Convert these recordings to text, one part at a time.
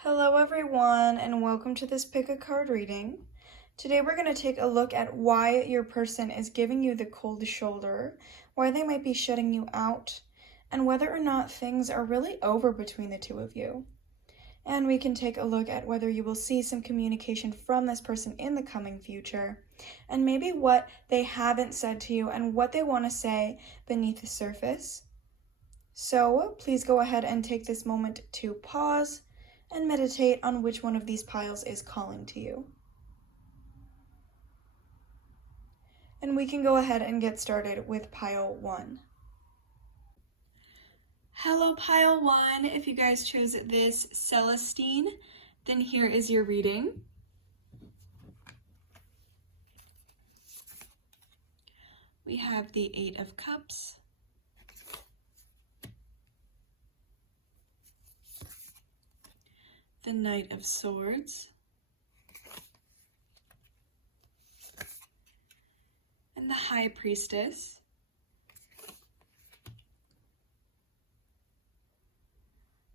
Hello everyone, and welcome to this pick a card reading. Today we're going to take a look at why your person is giving you the cold shoulder, why they might be shutting you out, and whether or not things are really over between the two of you. And we can take a look at whether you will see some communication from this person in the coming future, and maybe what they haven't said to you and what they want to say beneath the surface. So please go ahead and take this moment to pause and meditate on which one of these piles is calling to you. And we can go ahead and get started with pile 1. Hello pile 1, if you guys chose this Celestine, then here is your reading. We have the 8 of Cups, the Knight of Swords, and the High Priestess.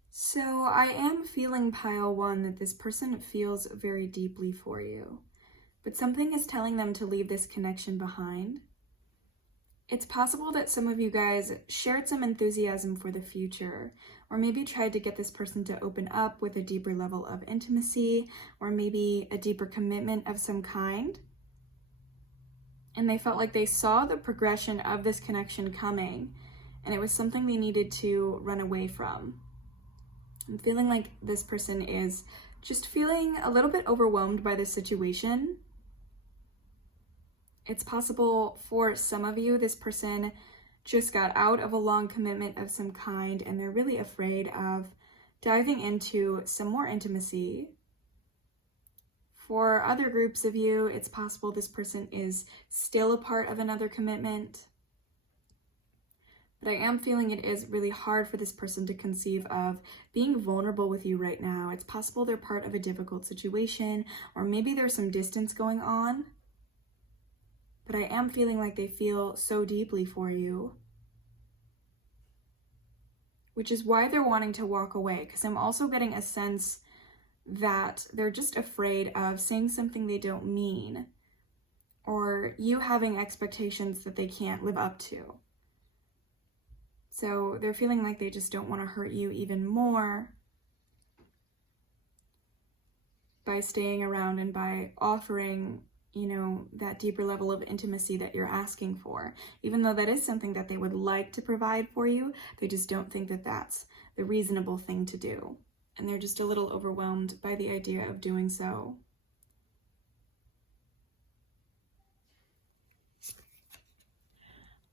So I am feeling pile 1 that this person feels very deeply for you, but something is telling them to leave this connection behind. It's possible that some of you guys shared some enthusiasm for the future, or maybe tried to get this person to open up with a deeper level of intimacy, or maybe a deeper commitment of some kind. And they felt like they saw the progression of this connection coming, and it was something they needed to run away from. I'm feeling like this person is just feeling a little bit overwhelmed by this situation. It's possible for some of you, this person just got out of a long commitment of some kind and they're really afraid of diving into some more intimacy. For other groups of you, it's possible this person is still a part of another commitment. But I am feeling it is really hard for this person to conceive of being vulnerable with you right now. It's possible they're part of a difficult situation, or maybe there's some distance going on. But I am feeling like they feel so deeply for you, which is why they're wanting to walk away, because I'm also getting a sense that they're just afraid of saying something they don't mean, or you having expectations that they can't live up to. So they're feeling like they just don't want to hurt you even more by staying around and by offering, that deeper level of intimacy that you're asking for. Even though that is something that they would like to provide for you, they just don't think that that's the reasonable thing to do. And they're just a little overwhelmed by the idea of doing so.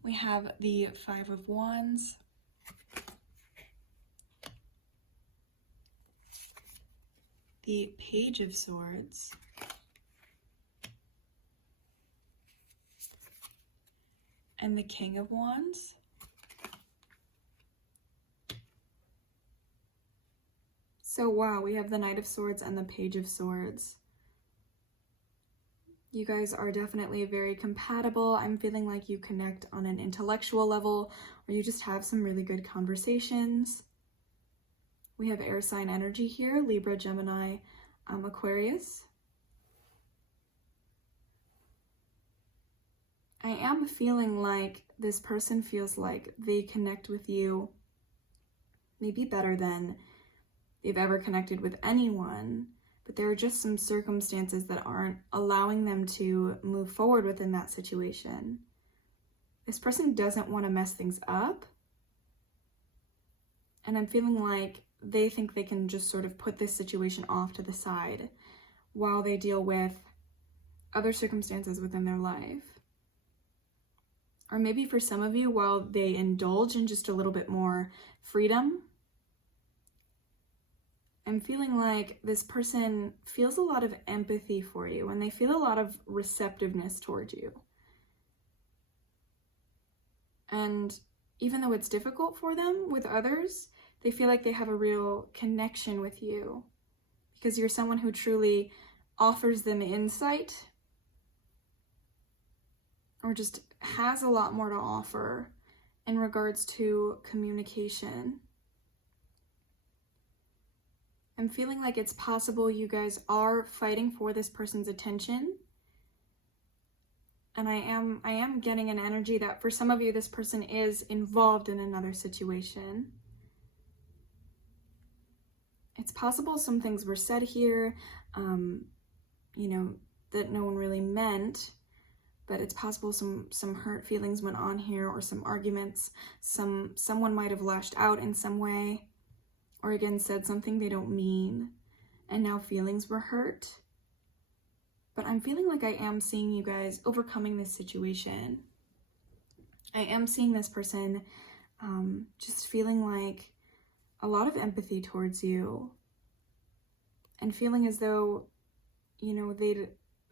We have the 5 of Wands, the Page of Swords, and the King of Wands. So wow, we have the Knight of Swords and the Page of Swords. You guys are definitely very compatible. I'm feeling like you connect on an intellectual level, or you just have some really good conversations. We have air sign energy here, Libra, Gemini, Aquarius. I am feeling like this person feels like they connect with you maybe better than they've ever connected with anyone, but there are just some circumstances that aren't allowing them to move forward within that situation. This person doesn't want to mess things up, and I'm feeling like they think they can just sort of put this situation off to the side while they deal with other circumstances within their life. Or maybe for some of you, while they indulge in just a little bit more freedom, I'm feeling like this person feels a lot of empathy for you and they feel a lot of receptiveness towards you. And even though it's difficult for them with others, they feel like they have a real connection with you because you're someone who truly offers them insight or just has a lot more to offer in regards to communication. I'm feeling like it's possible you guys are fighting for this person's attention. And I am getting an energy that for some of you, this person is involved in another situation. It's possible some things were said here, that no one really meant, but it's possible some hurt feelings went on here, or some arguments. Someone might have lashed out in some way, or again said something they don't mean, and now feelings were hurt. But I'm feeling like I am seeing you guys overcoming this situation. I am seeing this person just feeling like a lot of empathy towards you, and feeling as though,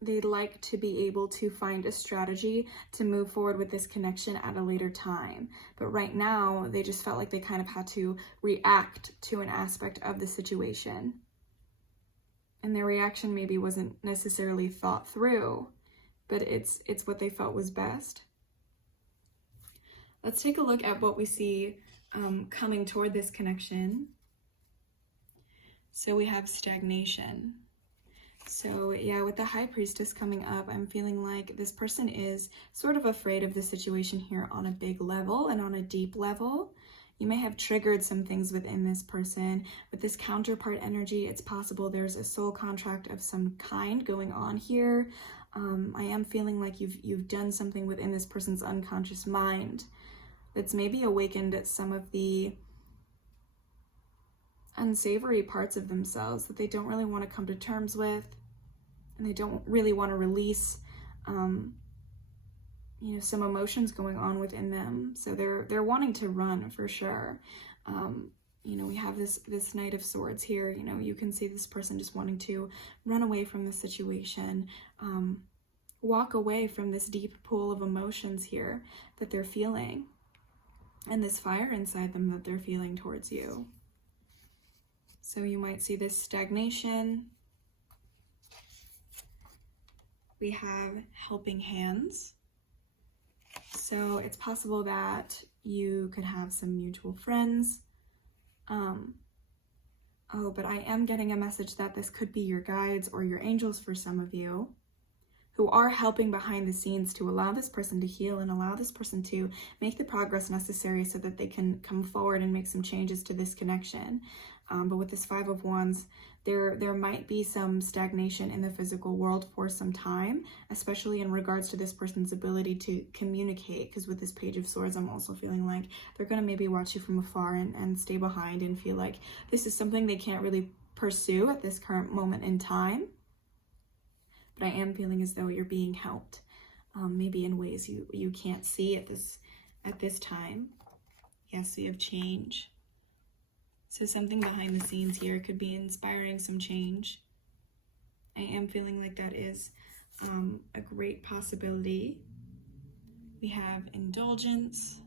they'd like to be able to find a strategy to move forward with this connection at a later time. But right now, they just felt like they kind of had to react to an aspect of the situation. And their reaction maybe wasn't necessarily thought through, but it's what they felt was best. Let's take a look at what we see coming toward this connection. So we have stagnation. So yeah, with the High Priestess coming up, I'm feeling like this person is sort of afraid of the situation here on a big level and on a deep level. You may have triggered some things within this person. With this counterpart energy, it's possible there's a soul contract of some kind going on here. I am feeling like you've done something within this person's unconscious mind that's maybe awakened some of the unsavory parts of themselves that they don't really want to come to terms with, and they don't really want to release some emotions going on within them. So they're wanting to run for sure. We have this Knight of Swords here. You can see this person just wanting to run away from the situation, walk away from this deep pool of emotions here that they're feeling, and this fire inside them that they're feeling towards you. So you might see this stagnation. We have helping hands. So it's possible that you could have some mutual friends. But I am getting a message that this could be your guides or your angels for some of you, who are helping behind the scenes to allow this person to heal and allow this person to make the progress necessary so that they can come forward and make some changes to this connection. But with this Five of Wands, there might be some stagnation in the physical world for some time, especially in regards to this person's ability to communicate. Because with this Page of Swords, I'm also feeling like they're going to maybe watch you from afar and stay behind and feel like this is something they can't really pursue at this current moment in time. But I am feeling as though you're being helped, maybe in ways you can't see at this time. Yes, we have change. So something behind the scenes here could be inspiring some change. I am feeling like that is a great possibility. We have indulgence.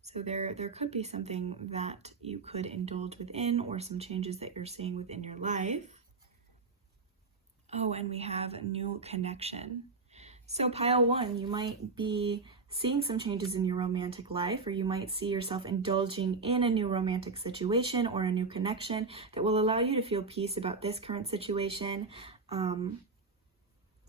So there could be something that you could indulge within, or some changes that you're seeing within your life. Oh, and we have a new connection. So pile one, you might be seeing some changes in your romantic life, or you might see yourself indulging in a new romantic situation or a new connection that will allow you to feel peace about this current situation.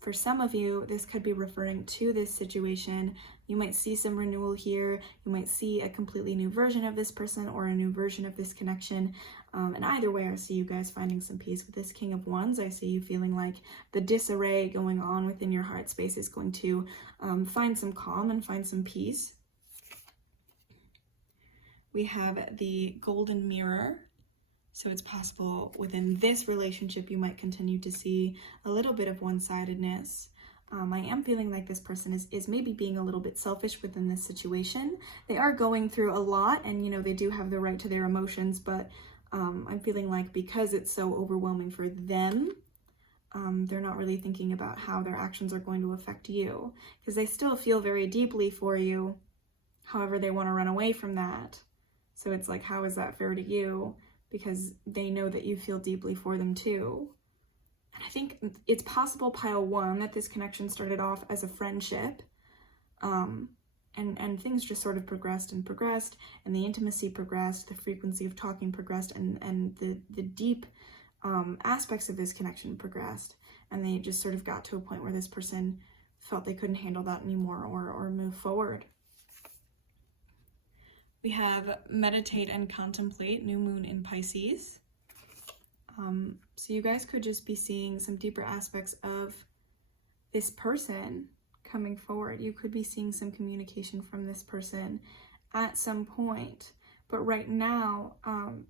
For some of you, this could be referring to this situation. You might see some renewal here. You might see a completely new version of this person or a new version of this connection. And either way, I see you guys finding some peace. With this King of Wands, I see you feeling like the disarray going on within your heart space is going to find some calm and find some peace. We have the Golden Mirror. So it's possible within this relationship, you might continue to see a little bit of one-sidedness. I am feeling like this person is maybe being a little bit selfish within this situation. They are going through a lot, and they do have the right to their emotions, but I'm feeling like because it's so overwhelming for them, they're not really thinking about how their actions are going to affect you, because they still feel very deeply for you. However, they want to run away from that. So it's like, how is that fair to you? Because they know that you feel deeply for them too. And I think it's possible, pile one, that this connection started off as a friendship. and things just sort of progressed and progressed, and the intimacy progressed, the frequency of talking progressed, and the deep aspects of this connection progressed, and they just sort of got to a point where this person felt they couldn't handle that anymore or move forward. We have meditate and contemplate, new moon in Pisces. So you guys could just be seeing some deeper aspects of this person coming forward. You could be seeing some communication from this person at some point, but right now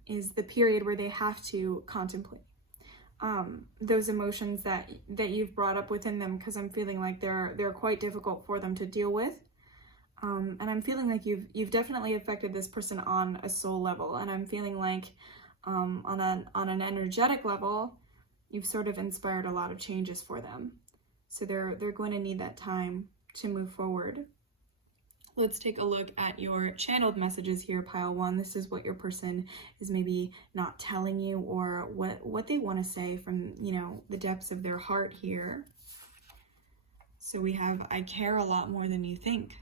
is the period where they have to contemplate those emotions that you've brought up within them, because I'm feeling like they're quite difficult for them to deal with. And I'm feeling like you've definitely affected this person on a soul level, and I'm feeling like on an energetic level, you've sort of inspired a lot of changes for them. So they're going to need that time to move forward. Let's take a look at your channeled messages here, pile one. This is what your person is maybe not telling you, or what they want to say from, you know, the depths of their heart here. So we have, I care a lot more than you think.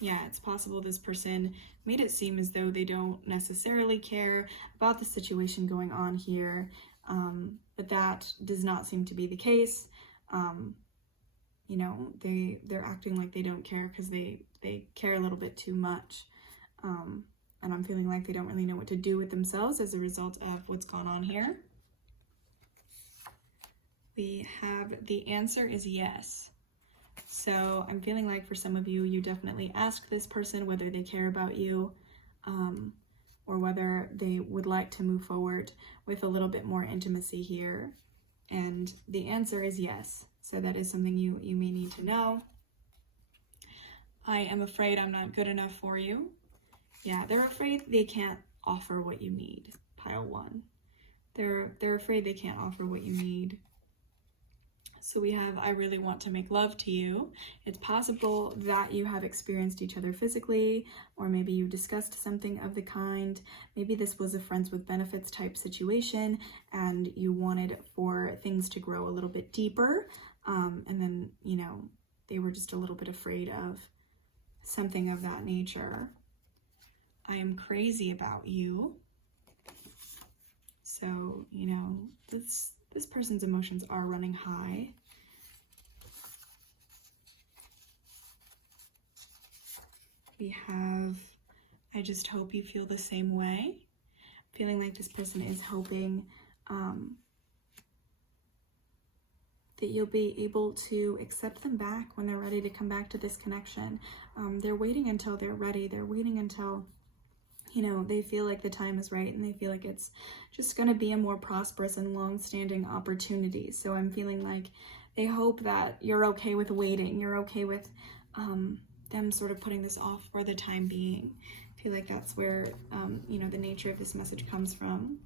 Yeah, it's possible this person made it seem as though they don't necessarily care about the situation going on here, but that does not seem to be the case. You know, they're acting like they don't care because they care a little bit too much, and I'm feeling like they don't really know what to do with themselves as a result of what's gone on here. We have the answer is yes. So I'm feeling like for some of you, you definitely ask this person whether they care about you, or whether they would like to move forward with a little bit more intimacy here. And the answer is yes. So that is something you may need to know. I am afraid I'm not good enough for you. Yeah, they're afraid they can't offer what you need, pile one. They're afraid they can't offer what you need. So we have, I really want to make love to you. It's possible that you have experienced each other physically, or maybe you discussed something of the kind. Maybe this was a friends with benefits type situation, and you wanted for things to grow a little bit deeper. And then, you know, they were just a little bit afraid of something of that nature. I am crazy about you. So, you know, this person's emotions are running high. We have, I just hope you feel the same way. Feeling like this person is hoping that you'll be able to accept them back when they're ready to come back to this connection. They're waiting until they're ready. They're waiting until, you know, they feel like the time is right, and they feel like it's just going to be a more prosperous and long-standing opportunity. So I'm feeling like they hope that you're okay with waiting. You're okay with them sort of putting this off for the time being. I feel like that's where, you know, the nature of this message comes from.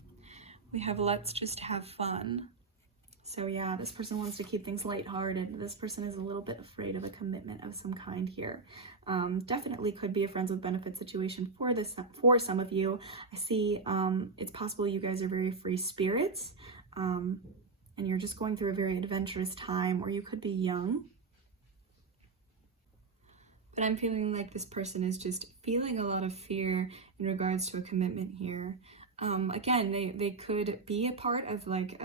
We have let's just have fun. So yeah, this person wants to keep things lighthearted. This person is a little bit afraid of a commitment of some kind here. Definitely could be a friends with benefits situation for some of you. I see it's possible you guys are very free spirits, and you're just going through a very adventurous time, or you could be young. But I'm feeling like this person is just feeling a lot of fear in regards to a commitment here. Again, they could be a part of like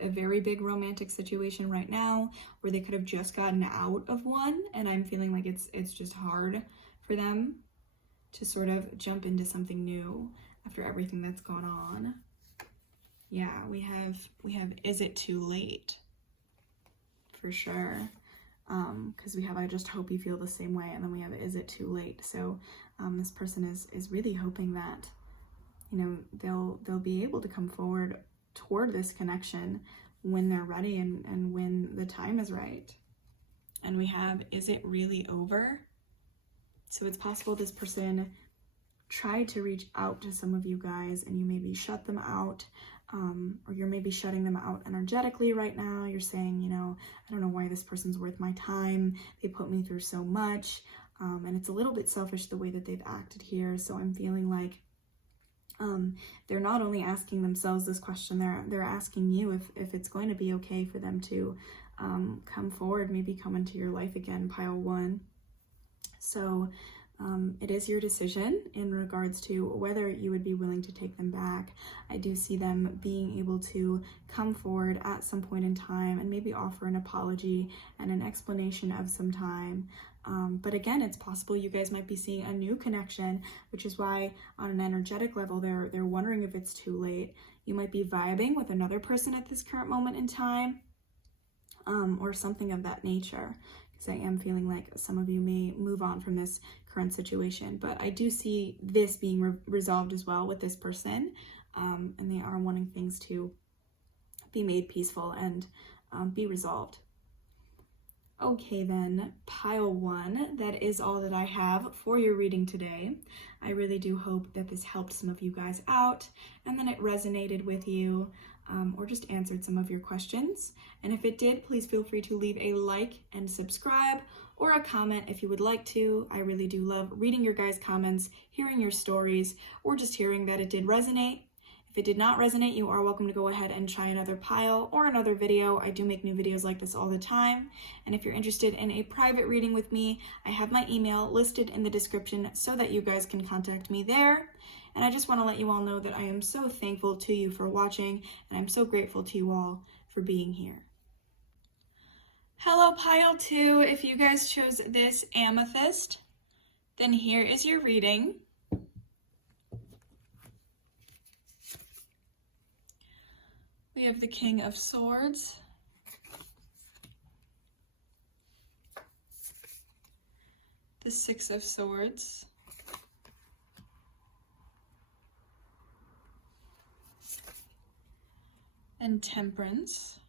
a very big romantic situation right now, or they could have just gotten out of one, and I'm feeling like it's just hard for them to sort of jump into something new after everything that's gone on. Yeah, we have is it too late? For sure. Because we have I just hope you feel the same way, and then we have is it too late? So this person is really hoping that, you know, they'll be able to come forward toward this connection when they're ready and when the time is right. And we have, is it really over? So it's possible this person tried to reach out to some of you guys, and you maybe shut them out, or you're maybe shutting them out energetically right now. You're saying, you know, I don't know why this person's worth my time. They put me through so much. And it's a little bit selfish the way that they've acted here. So I'm feeling like they're not only asking themselves this question, they're asking you if it's going to be okay for them to come forward, maybe come into your life again, pile one. So it is your decision in regards to whether you would be willing to take them back. I do see them being able to come forward at some point in time and maybe offer an apology and an explanation of some time. But again, it's possible you guys might be seeing a new connection, which is why on an energetic level, they're wondering if it's too late. You might be vibing with another person at this current moment in time, or something of that nature. Because I am feeling like some of you may move on from this current situation, but I do see this being resolved as well with this person, and they are wanting things to be made peaceful and be resolved. Okay then, pile 1, that is all that I have for your reading today. I really do hope that this helped some of you guys out and then it resonated with you, or just answered some of your questions. And if it did, please feel free to leave a like and subscribe, or a comment if you would like to. I really do love reading your guys' comments, hearing your stories, or just hearing that it did resonate. If it did not resonate, you are welcome to go ahead and try another pile or another video. I do make new videos like this all the time. And if you're interested in a private reading with me, I have my email listed in the description so that you guys can contact me there. And I just want to let you all know that I am so thankful to you for watching, and I'm so grateful to you all for being here. Hello, pile 2. If you guys chose this Amethyst, then here is your reading. We have the King of Swords, the Six of Swords, and Temperance.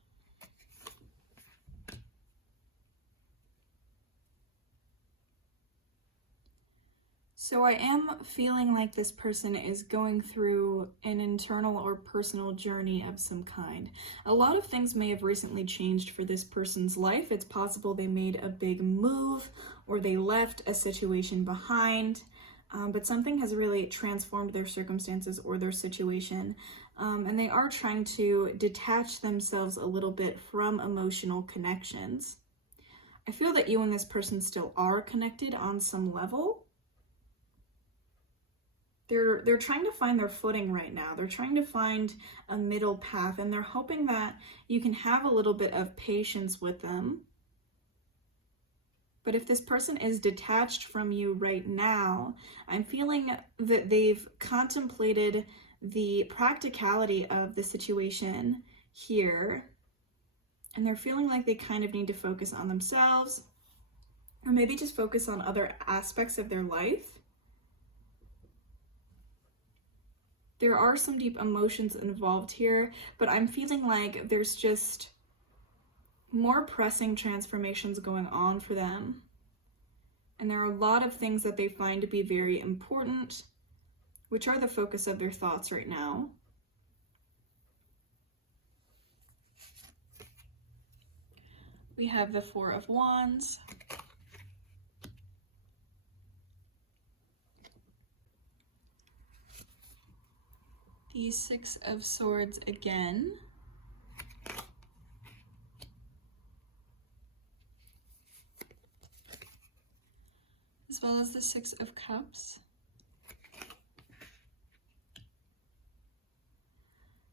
So I am feeling like this person is going through an internal or personal journey of some kind. A lot of things may have recently changed for this person's life. It's possible they made a big move or they left a situation behind, but something has really transformed their circumstances or their situation. And they are trying to detach themselves a little bit from emotional connections. I feel that you and this person still are connected on some level. They're trying to find their footing right now. They're trying to find a middle path, and they're hoping that you can have a little bit of patience with them. But if this person is detached from you right now, I'm feeling that they've contemplated the practicality of the situation here, and they're feeling like they kind of need to focus on themselves, or maybe just focus on other aspects of their life. There are some deep emotions involved here, but I'm feeling like there's just more pressing transformations going on for them. And there are a lot of things that they find to be very important, which are the focus of their thoughts right now. We have the Four of Wands, the Six of Swords again, as well as the Six of Cups.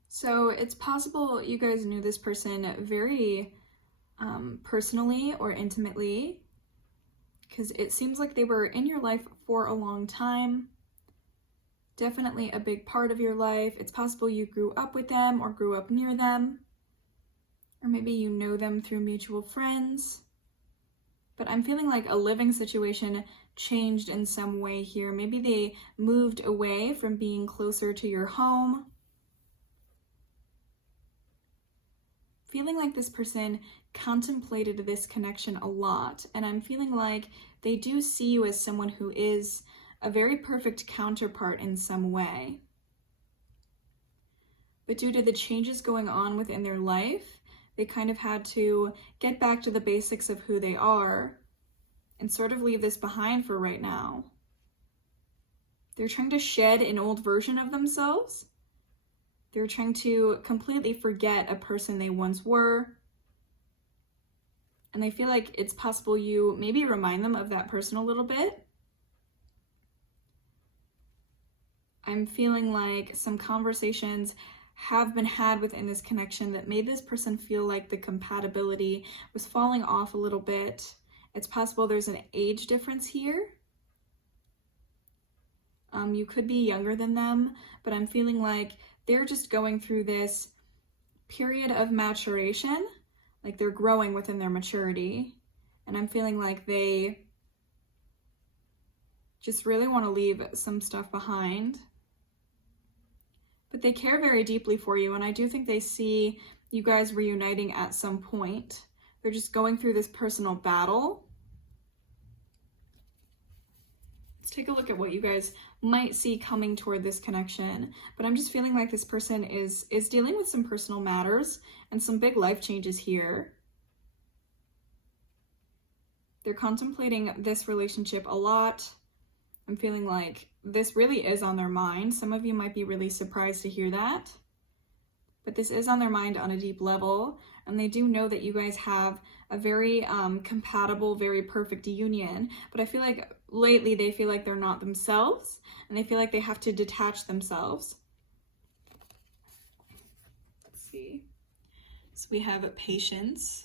So it's possible you guys knew this person very personally or intimately, because it seems like they were in your life for a long time. Definitely a big part of your life. It's possible you grew up with them or grew up near them, or maybe you know them through mutual friends. But I'm feeling like a living situation changed in some way here. Maybe they moved away from being closer to your home. Feeling like this person contemplated this connection a lot, and I'm feeling like they do see you as someone who is a very perfect counterpart in some way. But due to the changes going on within their life, they kind of had to get back to the basics of who they are and sort of leave this behind for right now. They're trying to shed an old version of themselves. They're trying to completely forget a person they once were. And I feel like it's possible you maybe remind them of that person a little bit. I'm feeling like some conversations have been had within this connection that made this person feel like the compatibility was falling off a little bit. It's possible there's an age difference here. You could be younger than them, but I'm feeling like they're just going through this period of maturation, like they're growing within their maturity. And I'm feeling like they just really want to leave some stuff behind. But they care very deeply for you, and I do think they see you guys reuniting at some point. They're just going through this personal battle. Let's take a look at what you guys might see coming toward this connection. But I'm just feeling like this person is dealing with some personal matters and some big life changes here. They're contemplating this relationship a lot. I'm feeling like this really is on their mind. Some of you might be really surprised to hear that, but this is on their mind on a deep level, and they do know that you guys have a very compatible, very perfect union. But I feel like lately they feel like they're not themselves, and they feel like they have to detach themselves. Let's see. So we have patience.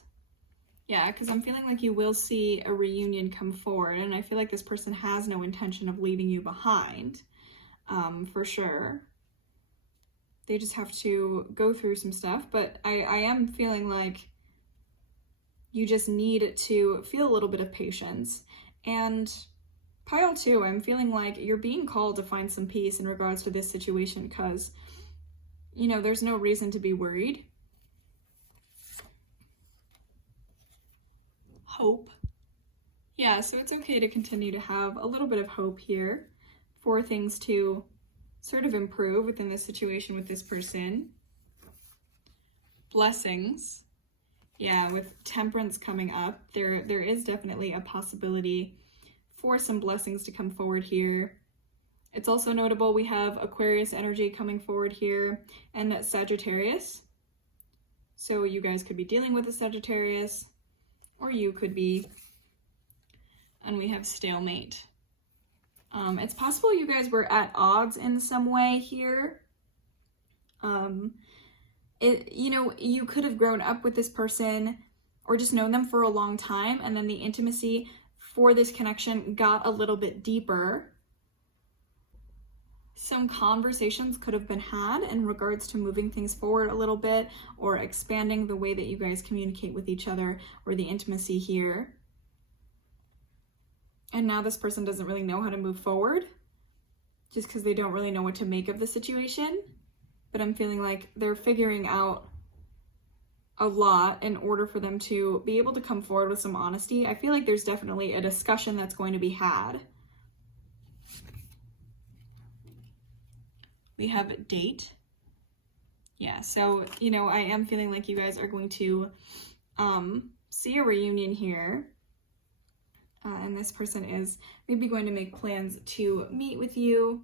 Yeah, because I'm feeling like you will see a reunion come forward, and I feel like this person has no intention of leaving you behind, for sure. They just have to go through some stuff, but I am feeling like you just need to feel a little bit of patience. And pile 2, I'm feeling like you're being called to find some peace in regards to this situation because, you know, there's no reason to be worried. Hope. Yeah, so it's okay to continue to have a little bit of hope here for things to sort of improve within this situation with this person. Blessings. Yeah, with temperance coming up, there is definitely a possibility for some blessings to come forward here. It's also notable we have Aquarius energy coming forward here and Sagittarius. So you guys could be dealing with a Sagittarius, or you could be, and we have stalemate. It's possible you guys were at odds in some way here. You could have grown up with this person or just known them for a long time, and then the intimacy for this connection got a little bit deeper. Some conversations could have been had in regards to moving things forward a little bit or expanding the way that you guys communicate with each other or the intimacy here. And now this person doesn't really know how to move forward just because they don't really know what to make of the situation. But I'm feeling like they're figuring out a lot in order for them to be able to come forward with some honesty. I feel like there's definitely a discussion that's going to be had. We have a date. Yeah, so, I am feeling like you guys are going to see a reunion here. And this person is maybe going to make plans to meet with you.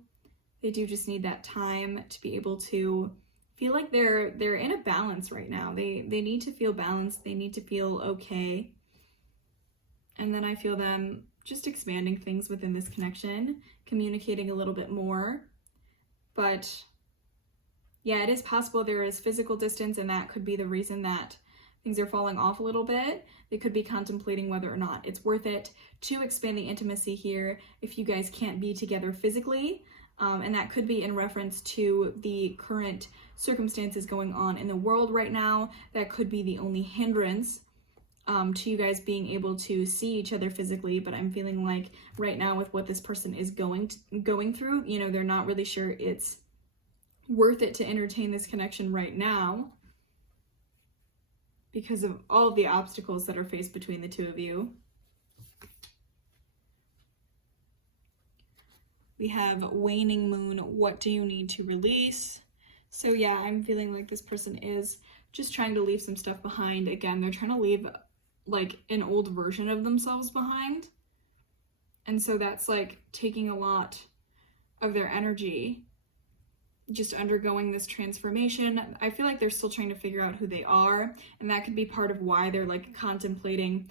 They do just need that time to be able to feel like they're in a balance right now. They need to feel balanced. They need to feel okay. And then I feel them just expanding things within this connection, communicating a little bit more. But yeah, it is possible there is physical distance, and that could be the reason that things are falling off a little bit. They could be contemplating whether or not it's worth it to expand the intimacy here if you guys can't be together physically. And that could be in reference to the current circumstances going on in the world right now. That could be the only hindrance to you guys being able to see each other physically. But I'm feeling like right now with what this person is going through, they're not really sure it's worth it to entertain this connection right now because of all of the obstacles that are faced between the two of you. We have waning moon. What do you need to release? So yeah, I'm feeling like this person is just trying to leave some stuff behind. Again, they're trying to leave like an old version of themselves behind. And so that's like taking a lot of their energy. just undergoing this transformation. I feel like they're still trying to figure out who they are, and that could be part of why they're like contemplating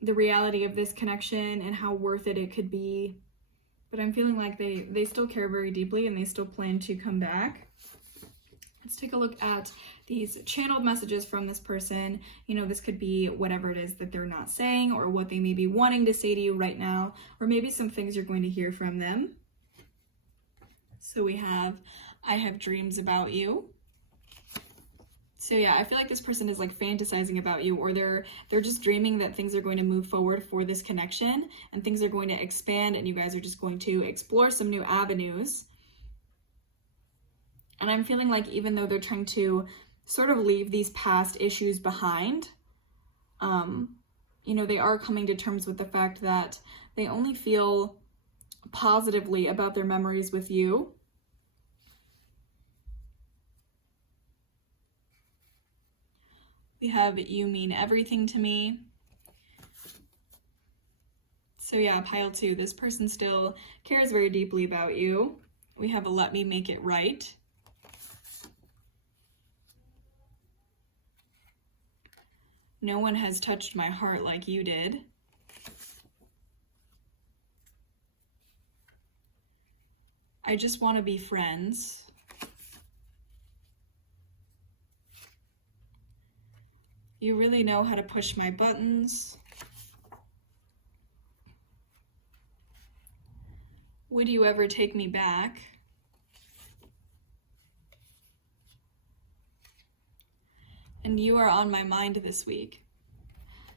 the reality of this connection and how worth it could be. But I'm feeling like they still care very deeply and they still plan to come back. Let's take a look at these channeled messages from this person. You know, this could be whatever it is that they're not saying, or what they may be wanting to say to you right now, or maybe some things you're going to hear from them. So we have, I have dreams about you. So yeah, I feel like this person is like fantasizing about you, or they're just dreaming that things are going to move forward for this connection and things are going to expand and you guys are just going to explore some new avenues. And I'm feeling like even though they're trying to sort of leave these past issues behind, you know, they are coming to terms with the fact that they only feel positively about their memories with you. We have, you mean everything to me. So yeah, pile 2, this person still cares very deeply about you. We have a let me make it right. No one has touched my heart like you did. I just want to be friends. You really know how to push my buttons. Would you ever take me back? And you are on my mind this week.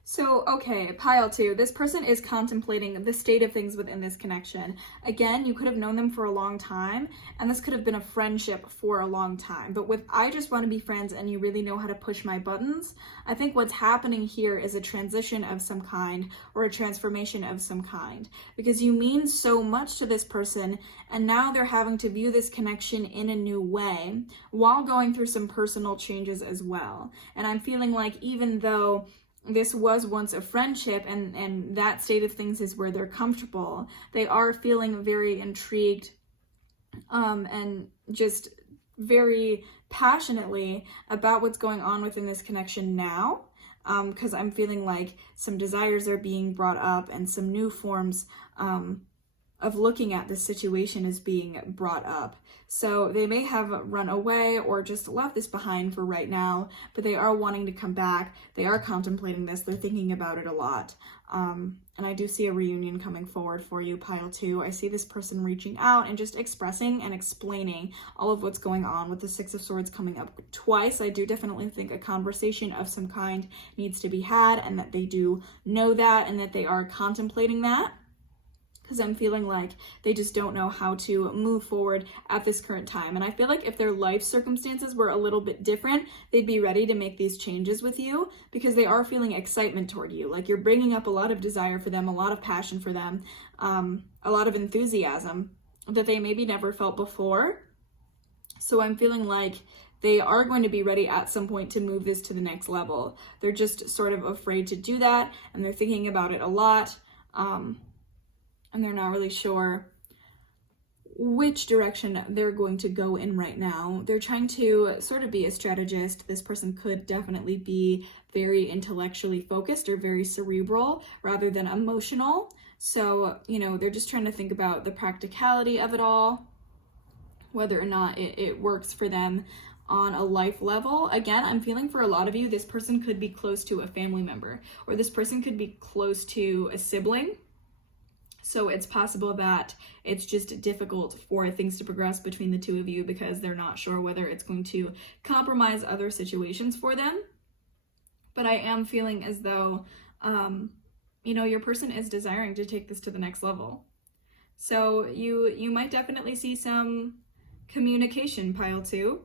So, okay, pile 2. This person is contemplating the state of things within this connection. Again, you could have known them for a long time, and this could have been a friendship for a long time. But with I just want to be friends and you really know how to push my buttons, I think what's happening here is a transition of some kind, or a transformation of some kind. Because you mean so much to this person, and now they're having to view this connection in a new way, while going through some personal changes as well. And I'm feeling like even though this was once a friendship and that state of things is where they're comfortable, they are feeling very intrigued and just very passionately about what's going on within this connection now, because I'm feeling like some desires are being brought up and some new forms of looking at the situation is being brought up. So they may have run away or just left this behind for right now, but they are wanting to come back. They are contemplating this. They're thinking about it a lot. And I do see a reunion coming forward for you, pile 2. I see this person reaching out and just expressing and explaining all of what's going on with the 6 of Swords coming up twice. I do definitely think a conversation of some kind needs to be had, and that they do know that and that they are contemplating that. Because I'm feeling like they just don't know how to move forward at this current time. And I feel like if their life circumstances were a little bit different, they'd be ready to make these changes with you, because they are feeling excitement toward you. Like you're bringing up a lot of desire for them, a lot of passion for them, a lot of enthusiasm that they maybe never felt before. So I'm feeling like they are going to be ready at some point to move this to the next level. They're just sort of afraid to do that, and they're thinking about it a lot. And they're not really sure which direction they're going to go in right now. They're trying to sort of be a strategist. This person could definitely be very intellectually focused or very cerebral rather than emotional. So, you know, they're just trying to think about the practicality of it all, whether or not it works for them on a life level. Again, I'm feeling for a lot of you, this person could be close to a family member, or this person could be close to a sibling. So it's possible that it's just difficult for things to progress between the two of you because they're not sure whether it's going to compromise other situations for them. But I am feeling as though, you know, your person is desiring to take this to the next level. So you might definitely see some communication, pile 2.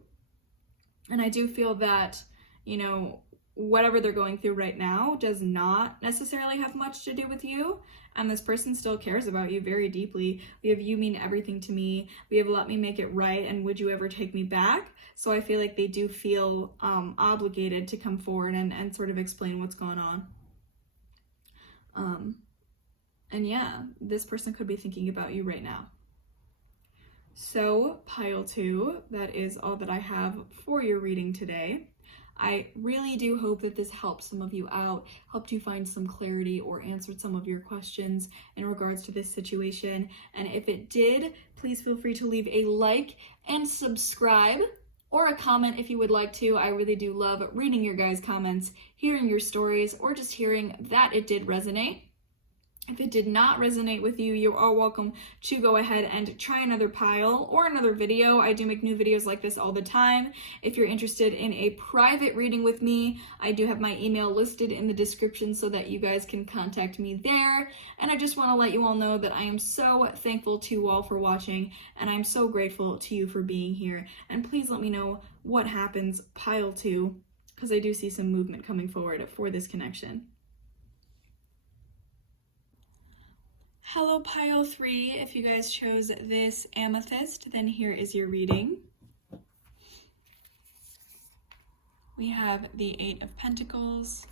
And I do feel that, you know, whatever they're going through right now does not necessarily have much to do with you, and this person still cares about you very deeply. We have you mean everything to me. We have let me make it right, and would you ever take me back? So I feel like they do feel obligated to come forward and sort of explain what's going on. And yeah, this person could be thinking about you right now. So, pile 2, that is all that I have for your reading today. I really do hope that this helped some of you out, helped you find some clarity, or answered some of your questions in regards to this situation. And if it did, please feel free to leave a like and subscribe, or a comment if you would like to. I really do love reading your guys' comments, hearing your stories, or just hearing that it did resonate. If it did not resonate with you, you are welcome to go ahead and try another pile or another video. I do make new videos like this all the time. If you're interested in a private reading with me, I do have my email listed in the description so that you guys can contact me there. And I just want to let you all know that I am so thankful to you all for watching, and I'm so grateful to you for being here. And please let me know what happens pile 2, because I do see some movement coming forward for this connection. Hello, pile 3. If you guys chose this amethyst, then here is your reading. We have the 8 of Pentacles,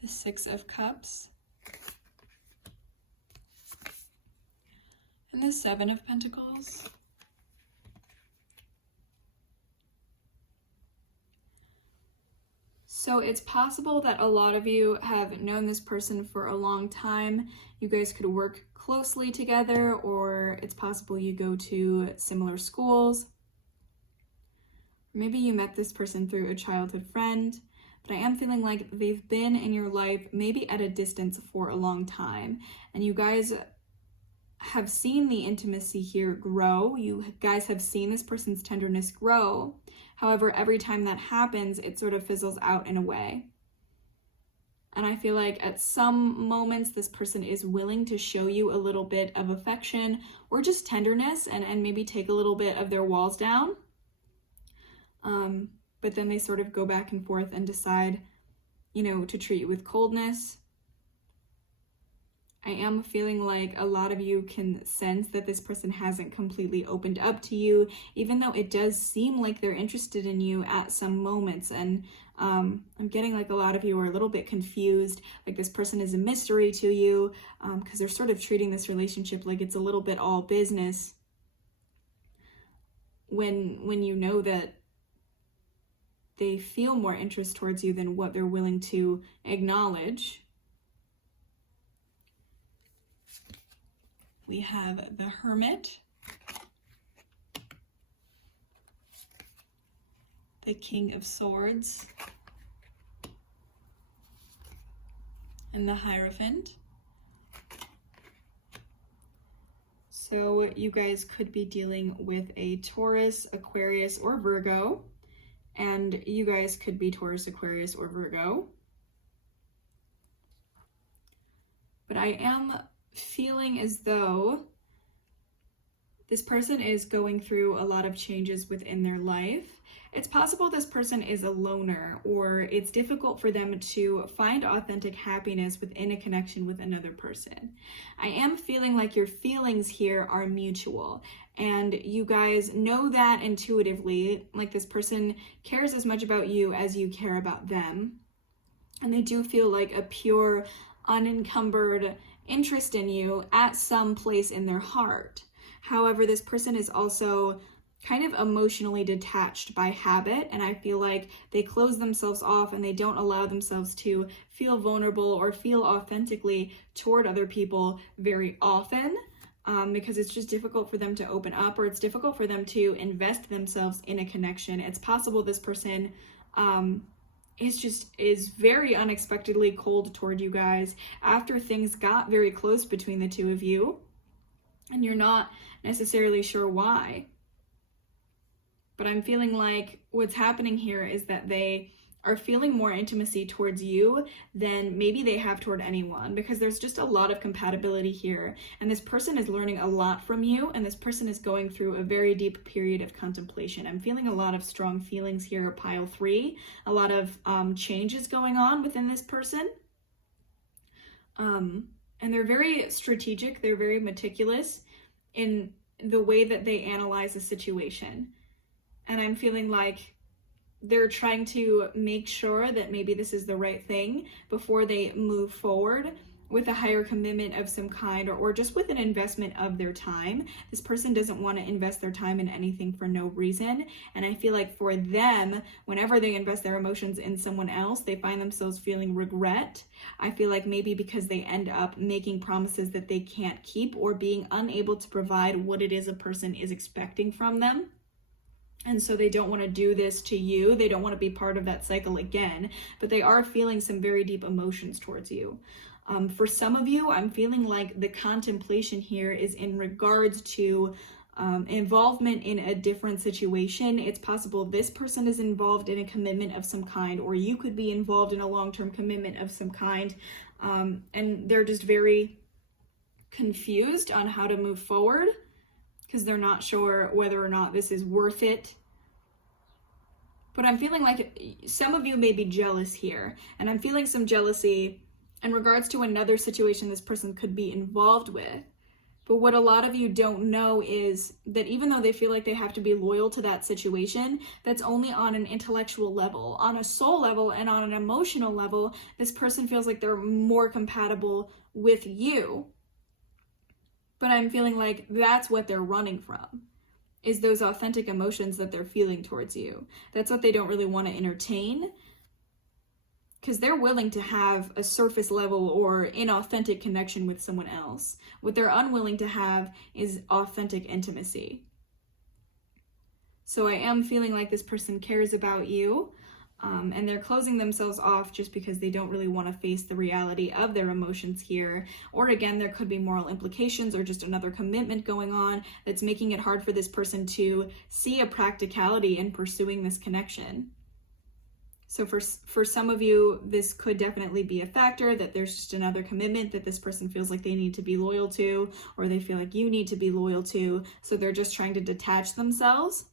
the 6 of Cups, and the 7 of Pentacles. So it's possible that a lot of you have known this person for a long time. You guys could work closely together, or it's possible you go to similar schools. Maybe you met this person through a childhood friend, but I am feeling like they've been in your life maybe at a distance for a long time, and you guys have seen the intimacy here grow. You guys have seen this person's tenderness grow. However, every time that happens, it sort of fizzles out in a way. And I feel like at some moments, this person is willing to show you a little bit of affection or just tenderness, and maybe take a little bit of their walls down. But then they sort of go back and forth and decide, to treat you with coldness. I am feeling like a lot of you can sense that this person hasn't completely opened up to you, even though it does seem like they're interested in you at some moments. And I'm getting like a lot of you are a little bit confused, like this person is a mystery to you, because they're sort of treating this relationship like it's a little bit all business, when you know that they feel more interest towards you than what they're willing to acknowledge. We have the Hermit, the King of Swords, and the Hierophant. So you guys could be dealing with a Taurus, Aquarius, or Virgo, and you guys could be Taurus, Aquarius, or Virgo. But I am feeling as though this person is going through a lot of changes within their life. It's possible this person is a loner, or it's difficult for them to find authentic happiness within a connection with another person. I am feeling like your feelings here are mutual, and you guys know that intuitively, like this person cares as much about you as you care about them. And they do feel like a pure, unencumbered interest in you at some place in their heart. However, this person is also kind of emotionally detached by habit, and I feel like they close themselves off and they don't allow themselves to feel vulnerable or feel authentically toward other people very often, because it's just difficult for them to open up, or it's difficult for them to invest themselves in a connection. It's possible this person is very unexpectedly cold toward you guys after things got very close between the two of you, and you're not necessarily sure why. But I'm feeling like what's happening here is that they are feeling more intimacy towards you than maybe they have toward anyone, because there's just a lot of compatibility here, and this person is learning a lot from you, and this person is going through a very deep period of contemplation. I'm feeling a lot of strong feelings here, pile 3, a lot of changes going on within this person, and they're very strategic, they're very meticulous in the way that they analyze a situation, and I'm feeling like they're trying to make sure that maybe this is the right thing before they move forward, with a higher commitment of some kind, or just with an investment of their time. This person doesn't want to invest their time in anything for no reason. And I feel like for them, whenever they invest their emotions in someone else, they find themselves feeling regret. I feel like maybe because they end up making promises that they can't keep, or being unable to provide what it is a person is expecting from them. And so they don't want to do this to you. They don't want to be part of that cycle again, but they are feeling some very deep emotions towards you. For some of you, I'm feeling like the contemplation here is in regards to involvement in a different situation. It's possible this person is involved in a commitment of some kind, or you could be involved in a long-term commitment of some kind, and they're just very confused on how to move forward because they're not sure whether or not this is worth it. But I'm feeling like some of you may be jealous here, and I'm feeling some jealousy in regards to another situation this person could be involved with. But what a lot of you don't know is that even though they feel like they have to be loyal to that situation, that's only on an intellectual level. On a soul level and on an emotional level, this person feels like they're more compatible with you. But I'm feeling like that's what they're running from, is those authentic emotions that they're feeling towards you. That's what they don't really want to entertain, because they're willing to have a surface level or inauthentic connection with someone else. What they're unwilling to have is authentic intimacy. So I am feeling like this person cares about you, and they're closing themselves off just because they don't really want to face the reality of their emotions here. Or again, there could be moral implications or just another commitment going on that's making it hard for this person to see a practicality in pursuing this connection. So for some of you, this could definitely be a factor, that there's just another commitment that this person feels like they need to be loyal to, or they feel like you need to be loyal to. So they're just trying to detach themselves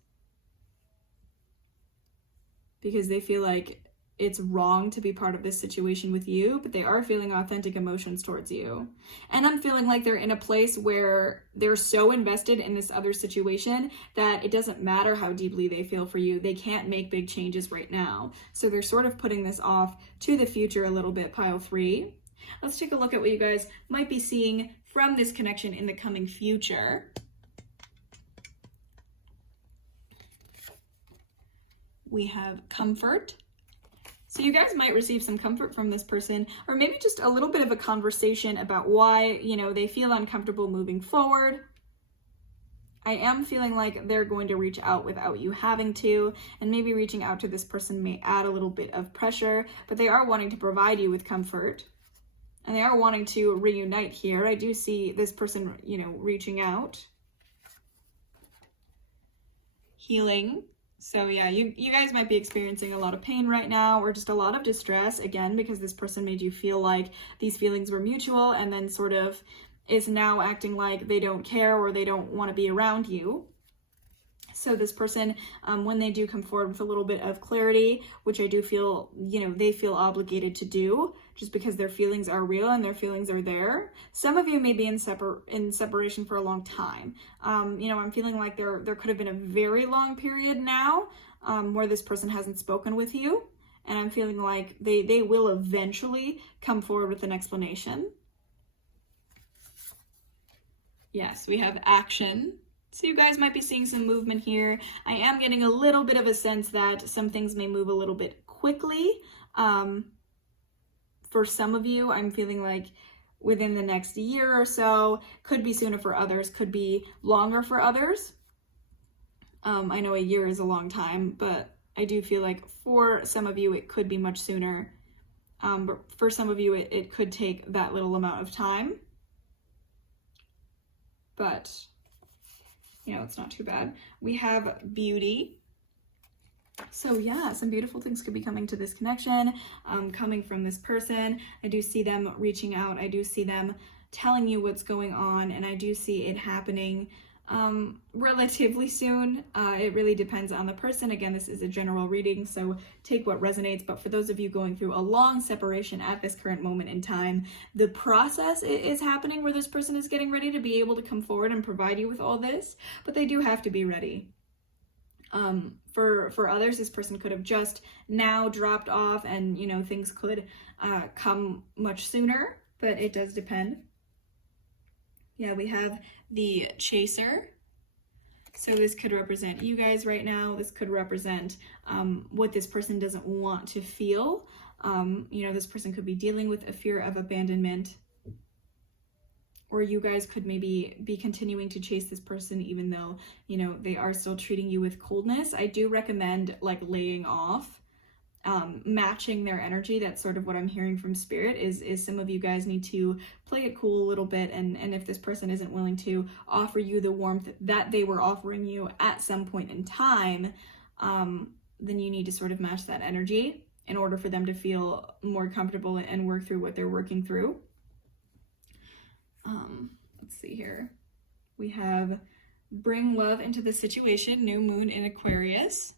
because they feel like it's wrong to be part of this situation with you, but they are feeling authentic emotions towards you. And I'm feeling like they're in a place where they're so invested in this other situation that it doesn't matter how deeply they feel for you. They can't make big changes right now. So they're sort of putting this off to the future a little bit, pile 3. Let's take a look at what you guys might be seeing from this connection in the coming future. We have comfort. So you guys might receive some comfort from this person, or maybe just a little bit of a conversation about why, they feel uncomfortable moving forward. I am feeling like they're going to reach out without you having to, and maybe reaching out to this person may add a little bit of pressure, but they are wanting to provide you with comfort, and they are wanting to reunite here. I do see this person, reaching out. Healing. So yeah, you guys might be experiencing a lot of pain right now, or just a lot of distress, again, because this person made you feel like these feelings were mutual, and then sort of is now acting like they don't care or they don't want to be around you. So this person, when they do come forward with a little bit of clarity, which I do feel, they feel obligated to do, just because their feelings are real and their feelings are there. Some of you may be in separation for a long time. I'm feeling like there could have been a very long period now where this person hasn't spoken with you. And I'm feeling like they will eventually come forward with an explanation. Yes, we have action. So you guys might be seeing some movement here. I am getting a little bit of a sense that some things may move a little bit quickly. For some of you, I'm feeling like within the next year or so, could be sooner for others, could be longer for others. I know a year is a long time, but I do feel like for some of you, it could be much sooner. But for some of you, it could take that little amount of time. But it's not too bad. We have beauty. So yeah, some beautiful things could be coming to this connection, coming from this person. I do see them reaching out. I do see them telling you what's going on, and I do see it happening relatively soon. It really depends on the person. Again, this is a general reading, so take what resonates. But for those of you going through a long separation at this current moment in time, the process is happening where this person is getting ready to be able to come forward and provide you with all this, but they do have to be ready. For others, this person could have just now dropped off, and things could come much sooner. but it does depend. Yeah, we have the chaser. So this could represent you guys right now. This could represent what this person doesn't want to feel. You know, this person could be dealing with a fear of abandonment, or you guys could maybe be continuing to chase this person even though, you know, they are still treating you with coldness. I do recommend like laying off, matching their energy. That's sort of what I'm hearing from spirit is some of you guys need to play it cool a little bit, and if this person isn't willing to offer you the warmth that they were offering you at some point in time, then you need to sort of match that energy in order for them to feel more comfortable and work through what they're working through. Let's see here. We have bring love into the situation, new moon in Aquarius.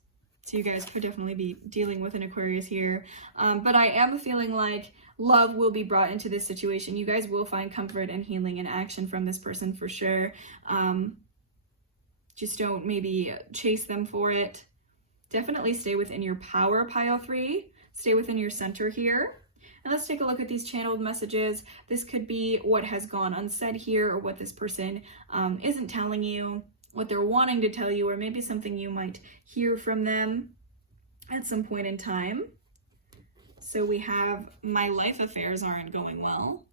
So you guys could definitely be dealing with an Aquarius here. But I am feeling like love will be brought into this situation. You guys will find comfort and healing and action from this person for sure. Just don't maybe chase them for it. Definitely stay within your power, Pile 3. Stay within your center here. And let's take a look at these channeled messages. This could be what has gone unsaid here, or what this person isn't telling you, what they're wanting to tell you, or maybe something you might hear from them at some point in time. So we have my life affairs aren't going well.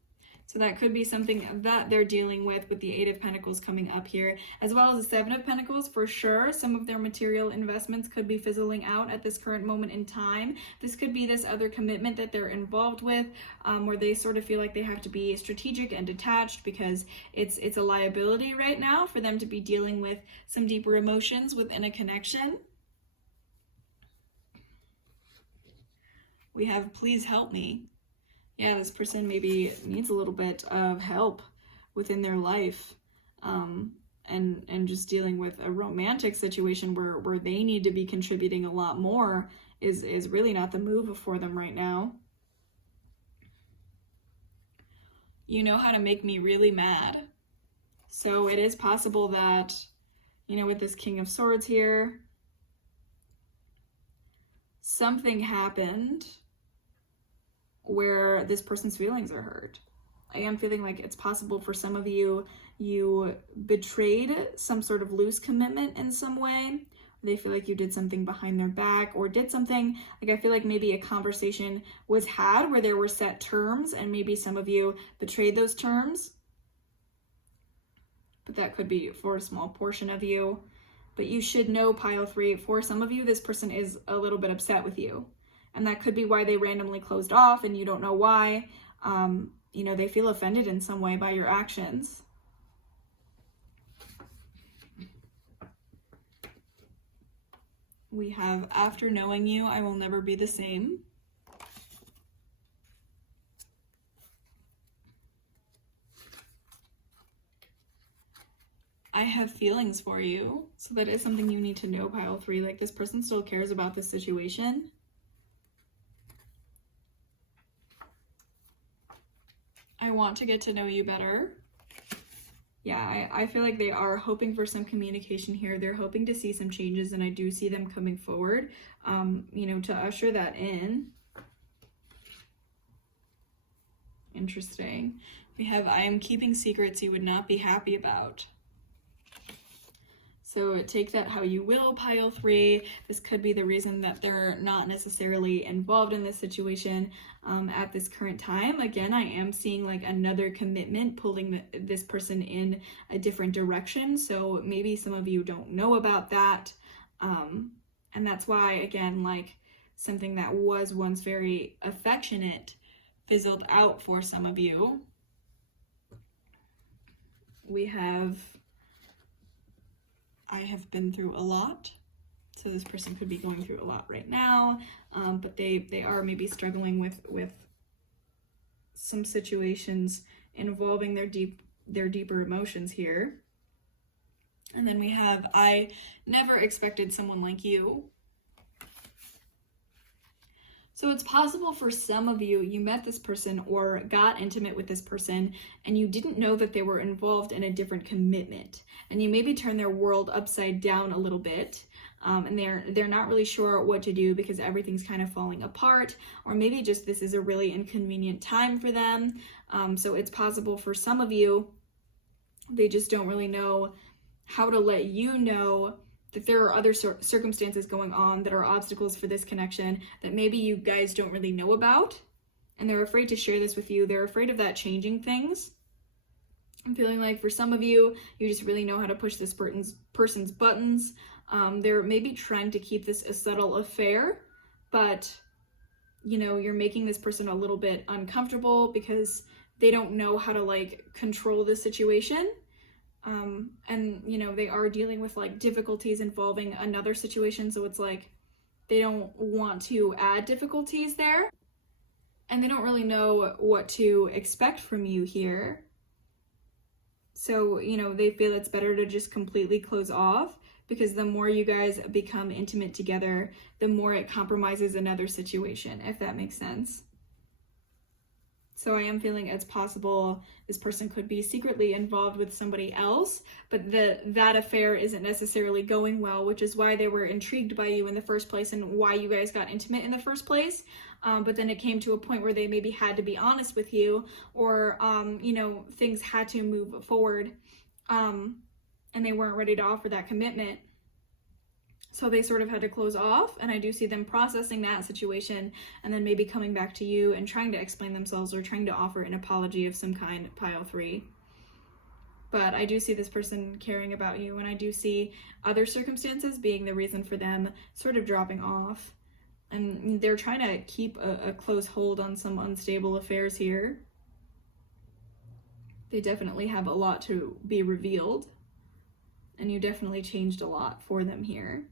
So that could be something that they're dealing with the Eight of Pentacles coming up here, as well as the Seven of Pentacles for sure. Some of their material investments could be fizzling out at this current moment in time. This could be this other commitment that they're involved with, where they sort of feel like they have to be strategic and detached because it's a liability right now for them to be dealing with some deeper emotions within a connection. We have please help me. Yeah, this person maybe needs a little bit of help within their life, and just dealing with a romantic situation where they need to be contributing a lot more is really not the move for them right now. You know how to make me really mad. So it is possible that, you know, with this King of Swords here, something happened where this person's feelings are hurt. I am feeling like it's possible for some of you, you betrayed some sort of loose commitment in some way. They feel like you did something behind their back, or did something, like I feel like maybe a conversation was had where there were set terms and maybe some of you betrayed those terms. But that could be for a small portion of you. But you should know, Pile 3, for some of you, this person is a little bit upset with you. And that could be why they randomly closed off and you don't know why. You know, they feel offended in some way by your actions. We have, after knowing you, I will never be the same. I have feelings for you. So that is something you need to know, Pile 3. Like, this person still cares about this situation. I want to get to know you better. Yeah, I feel like they are hoping for some communication here. They're hoping to see some changes, and I do see them coming forward, you know, to usher that in. Interesting. We have, I am keeping secrets you would not be happy about. So take that how you will, Pile 3. This could be the reason that they're not necessarily involved in this situation at this current time. Again, I am seeing like another commitment pulling this person in a different direction. So maybe some of you don't know about that. And that's why, again, like something that was once very affectionate fizzled out for some of you. We have, I have been through a lot. So this person could be going through a lot right now, but they are maybe struggling with some situations involving their deeper emotions here. And then we have, I never expected someone like you. So it's possible for some of you, you met this person or got intimate with this person and you didn't know that they were involved in a different commitment. And you maybe turned their world upside down a little bit. and they're not really sure what to do because everything's kind of falling apart, or maybe just this is a really inconvenient time for them. So it's possible for some of you, they just don't really know how to let you know that there are other circumstances going on that are obstacles for this connection that maybe you guys don't really know about, and they're afraid to share this with you. They're afraid of that changing things. I'm feeling like for some of you, you just really know how to push this person's buttons. They're maybe trying to keep this a subtle affair, but you know, you're making this person a little bit uncomfortable because they don't know how to like control the situation. And you know, they are dealing with like difficulties involving another situation, so it's like they don't want to add difficulties there, and they don't really know what to expect from you here. So, you know, they feel it's better to just completely close off, because the more you guys become intimate together, the more it compromises another situation, if that makes sense. So I am feeling it's possible this person could be secretly involved with somebody else, but that affair isn't necessarily going well, which is why they were intrigued by you in the first place and why you guys got intimate in the first place. But then it came to a point where they maybe had to be honest with you, or, you know, things had to move forward, and they weren't ready to offer that commitment. So they sort of had to close off, and I do see them processing that situation and then maybe coming back to you and trying to explain themselves or trying to offer an apology of some kind, pile 3. But I do see this person caring about you, and I do see other circumstances being the reason for them sort of dropping off. And they're trying to keep a close hold on some unstable affairs here. They definitely have a lot to be revealed, and you definitely changed a lot for them here.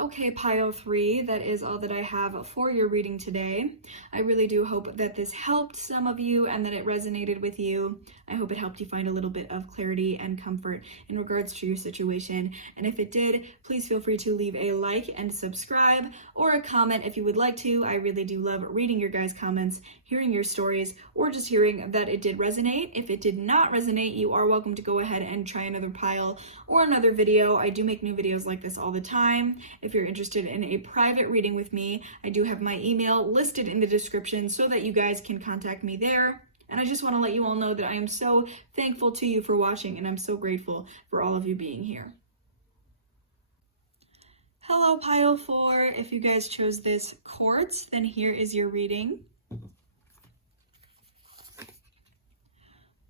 Okay, pile 3, that is all that I have for your reading today. I really do hope that this helped some of you and that it resonated with you. I hope it helped you find a little bit of clarity and comfort in regards to your situation. And if it did, please feel free to leave a like and subscribe, or a comment if you would like to. I really do love reading your guys' comments, hearing your stories, or just hearing that it did resonate. If it did not resonate, you are welcome to go ahead and try another pile or another video. I do make new videos like this all the time. If you're interested in a private reading with me, I do have my email listed in the description so that you guys can contact me there. And I just want to let you all know that I am so thankful to you for watching, and I'm so grateful for all of you being here. Hello, pile 4. If you guys chose this Quartz, then here is your reading.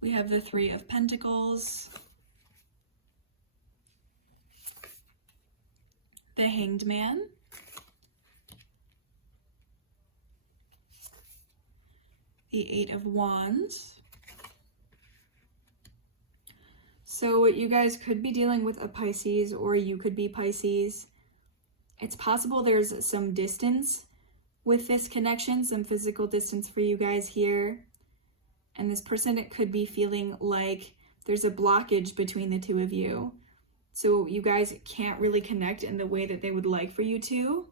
We have the 3 of Pentacles, the Hanged Man, the 8 of Wands. So you guys could be dealing with a Pisces, or you could be Pisces. It's possible there's some distance with this connection, some physical distance for you guys here. And this person could be feeling like there's a blockage between the two of you. So you guys can't really connect in the way that they would like for you to.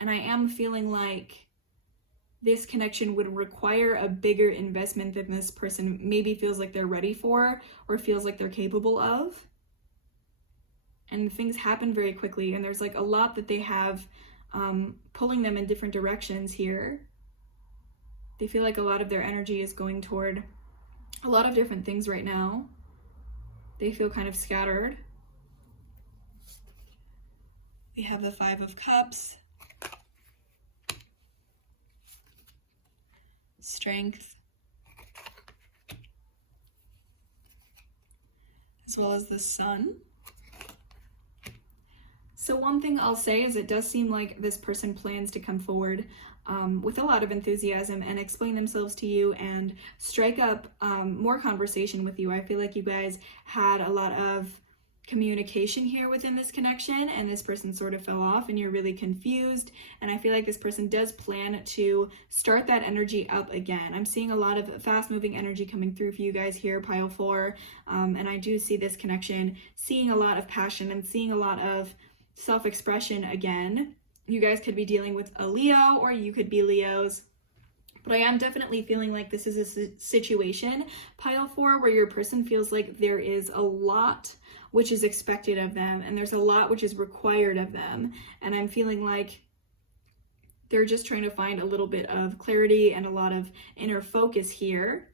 And I am feeling like this connection would require a bigger investment than this person maybe feels like they're ready for, or feels like they're capable of. And things happen very quickly, and there's like a lot that they have pulling them in different directions here. They feel like a lot of their energy is going toward a lot of different things right now. They feel kind of scattered. We have the 5 of Cups, Strength, as well as the Sun. So one thing I'll say is it does seem like this person plans to come forward with a lot of enthusiasm and explain themselves to you and strike up more conversation with you. I feel like you guys had a lot of communication here within this connection, and this person sort of fell off and you're really confused. And I feel like this person does plan to start that energy up again. I'm seeing a lot of fast moving energy coming through for you guys here, pile 4. And I do see this connection seeing a lot of passion and seeing a lot of self-expression again. You guys could be dealing with a Leo, or you could be Leos. But I am definitely feeling like this is a situation, pile 4, where your person feels like there is a lot which is expected of them, and there's a lot which is required of them. And I'm feeling like they're just trying to find a little bit of clarity and a lot of inner focus here.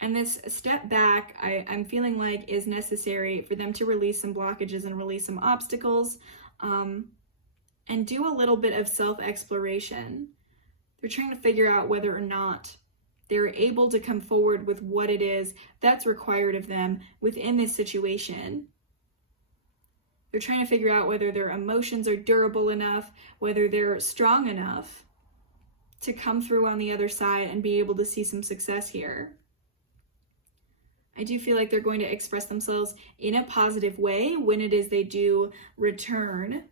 And this step back, I'm feeling like is necessary for them to release some blockages and release some obstacles, and do a little bit of self-exploration. They're trying to figure out whether or not they're able to come forward with what it is that's required of them within this situation. They're trying to figure out whether their emotions are durable enough, whether they're strong enough to come through on the other side and be able to see some success here. I do feel like they're going to express themselves in a positive way when it is they do return.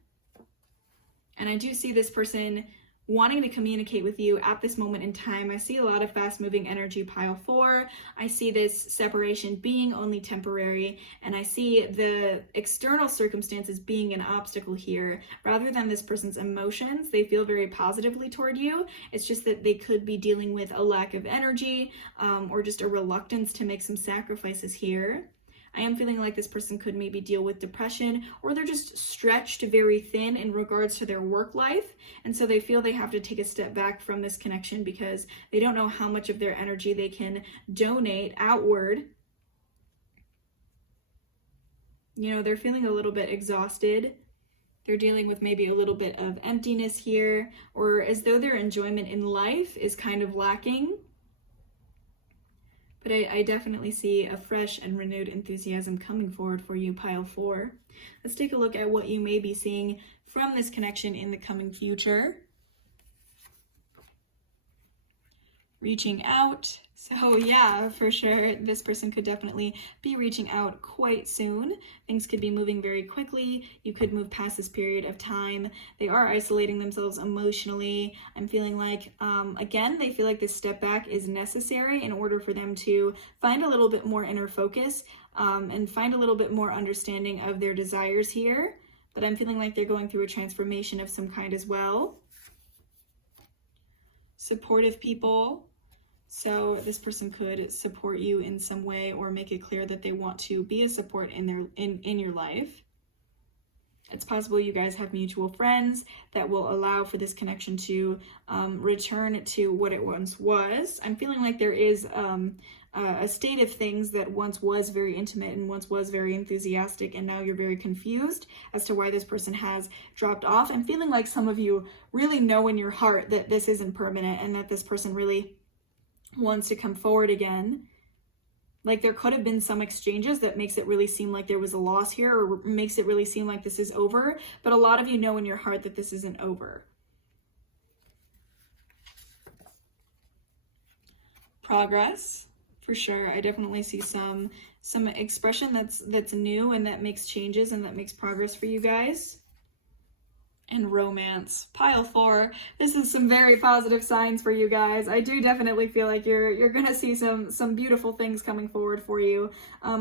And I do see this person wanting to communicate with you at this moment in time. I see a lot of fast-moving energy, pile 4. I see this separation being only temporary, and I see the external circumstances being an obstacle here. Rather than this person's emotions, they feel very positively toward you. It's just that they could be dealing with a lack of energy, or just a reluctance to make some sacrifices here. I am feeling like this person could maybe deal with depression, or they're just stretched very thin in regards to their work life. And so they feel they have to take a step back from this connection because they don't know how much of their energy they can donate outward. You know, they're feeling a little bit exhausted. They're dealing with maybe a little bit of emptiness here, or as though their enjoyment in life is kind of lacking. But I definitely see a fresh and renewed enthusiasm coming forward for you, pile 4. Let's take a look at what you may be seeing from this connection in the coming future. Reaching out. So yeah, for sure, this person could definitely be reaching out quite soon. Things could be moving very quickly. You could move past this period of time. They are isolating themselves emotionally. I'm feeling like, again, they feel like this step back is necessary in order for them to find a little bit more inner focus, and find a little bit more understanding of their desires here. But I'm feeling like they're going through a transformation of some kind as well. Supportive people. So this person could support you in some way or make it clear that they want to be a support in your life. It's possible you guys have mutual friends that will allow for this connection to return to what it once was. I'm feeling like there is a state of things that once was very intimate and once was very enthusiastic, and now you're very confused as to why this person has dropped off. I'm feeling like some of you really know in your heart that this isn't permanent and that this person really wants to come forward again. Like there could have been some exchanges that makes it really seem like there was a loss here, or makes it really seem like this is over, but a lot of you know in your heart that this isn't over. Progress, for sure. I definitely see some expression that's new and that makes changes and that makes progress for you guys. And romance, pile 4. This is some very positive signs for you guys. I do definitely feel like you're gonna see some beautiful things coming forward for you,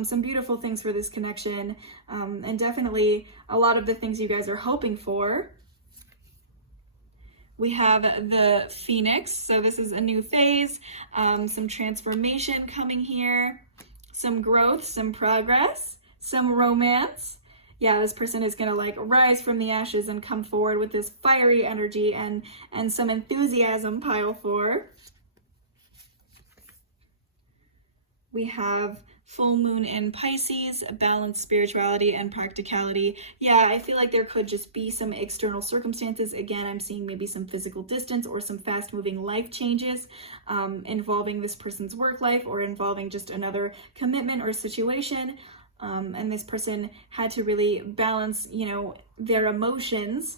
some beautiful things for this connection, and definitely a lot of the things you guys are hoping for. We have the Phoenix, so this is a new phase, some transformation coming here, some growth, some progress, some romance. Yeah, this person is gonna like rise from the ashes and come forward with this fiery energy and some enthusiasm, pile 4. We have full moon in Pisces, balanced spirituality and practicality. Yeah, I feel like there could just be some external circumstances. Again, I'm seeing maybe some physical distance or some fast moving life changes involving this person's work life or involving just another commitment or situation. And this person had to really balance, you know, their emotions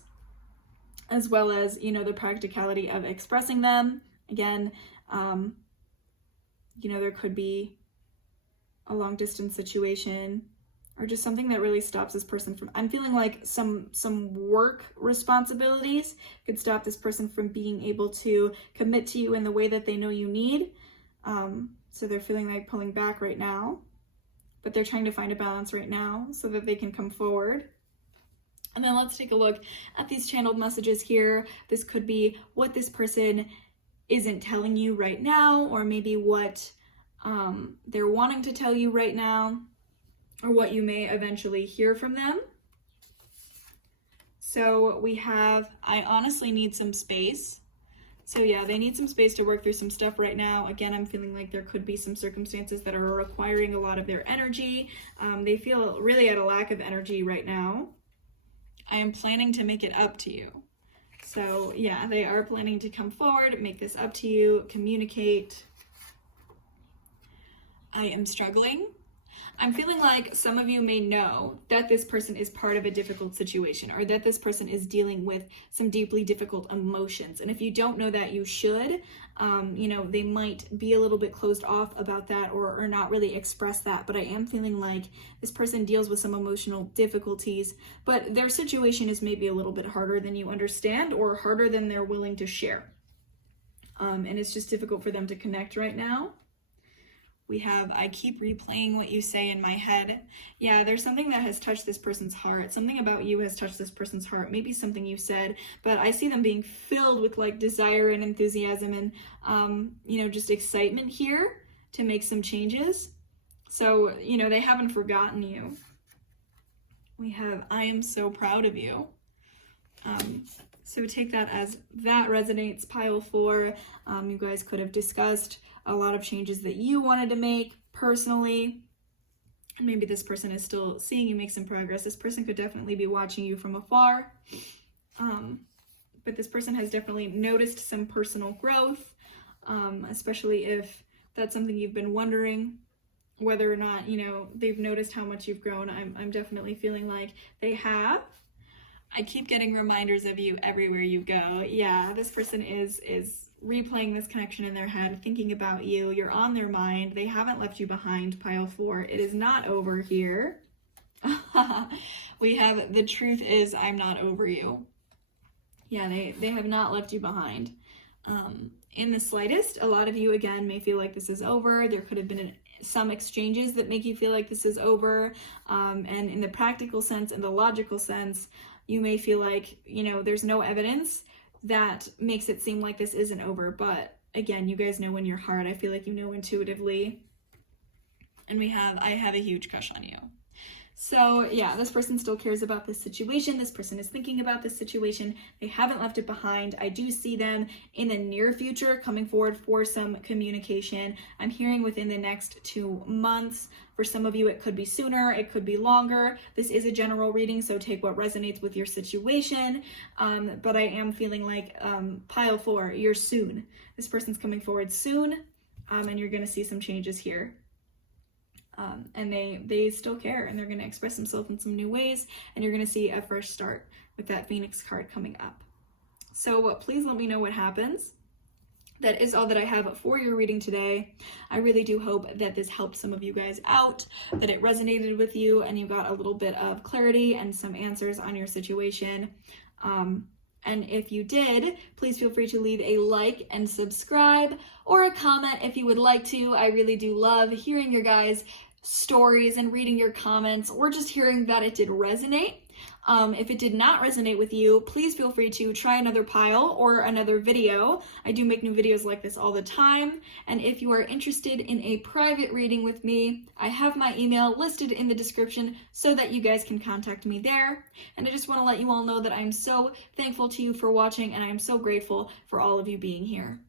as well as, you know, the practicality of expressing them. Again, you know, there could be a long distance situation or just something that really stops this person from, I'm feeling like some work responsibilities could stop this person from being able to commit to you in the way that they know you need. So they're feeling like pulling back right now. But they're trying to find a balance right now so that they can come forward. And then let's take a look at these channeled messages here. This could be what this person isn't telling you right now, or maybe what they're wanting to tell you right now, or what you may eventually hear from them. So we have, I honestly need some space. So yeah, they need some space to work through some stuff right now. Again, I'm feeling like there could be some circumstances that are requiring a lot of their energy. They feel really at a lack of energy right now. I am planning to make it up to you. So yeah, they are planning to come forward, make this up to you, communicate. I am struggling. I'm feeling like some of you may know that this person is part of a difficult situation, or that this person is dealing with some deeply difficult emotions. And if you don't know that, you should. You know, they might be a little bit closed off about that, or not really express that. But I am feeling like this person deals with some emotional difficulties, but their situation is maybe a little bit harder than you understand, or harder than they're willing to share. And it's just difficult for them to connect right now. We have, I keep replaying what you say in my head. Yeah, there's something that has touched this person's heart. Something about you has touched this person's heart. Maybe something you said, but I see them being filled with like desire and enthusiasm and, you know, just excitement here to make some changes. So, you know, they haven't forgotten you. We have, I am so proud of you. So take that as that resonates, pile 4. You guys could have discussed a lot of changes that you wanted to make personally. And maybe this person is still seeing you make some progress. This person could definitely be watching you from afar. But this person has definitely noticed some personal growth, especially if that's something you've been wondering whether or not, you know, they've noticed how much you've grown. I'm definitely feeling like they have. I keep getting reminders of you everywhere you go. Yeah, this person is replaying this connection in their head, thinking about you. You're on their mind. They haven't left you behind, pile 4. It is not over here. We have, the truth is, I'm not over you. Yeah, they have not left you behind. In the slightest, a lot of you, again, may feel like this is over. There could have been some exchanges that make you feel like this is over. And in the practical sense, in the logical sense, you may feel like, you know, there's no evidence that makes it seem like this isn't over. But again, you guys know in your heart, I feel like you know intuitively. And we have, I have a huge crush on you. So yeah, this person still cares about this situation. This person is thinking about this situation. They haven't left it behind. I do see them in the near future coming forward for some communication. I'm hearing within the next 2 months. For some of you, it could be sooner, it could be longer. This is a general reading, so take what resonates with your situation. But I am feeling like pile 4, you're soon. This person's coming forward soon, and you're gonna see some changes here. And they still care, and they're going to express themselves in some new ways, and you're going to see a fresh start with that Phoenix card coming up. So please let me know what happens. That is all that I have for your reading today. I really do hope that this helped some of you guys out, that it resonated with you, and you got a little bit of clarity and some answers on your situation. And if you did, please feel free to leave a like and subscribe, or a comment if you would like to. I really do love hearing your guys' stories and reading your comments, or just hearing that it did resonate. If it did not resonate with you, please feel free to try another pile or another video. I do make new videos like this all the time. And if you are interested in a private reading with me, I have my email listed in the description so that you guys can contact me there. And I just want to let you all know that I'm so thankful to you for watching, and I am so grateful for all of you being here.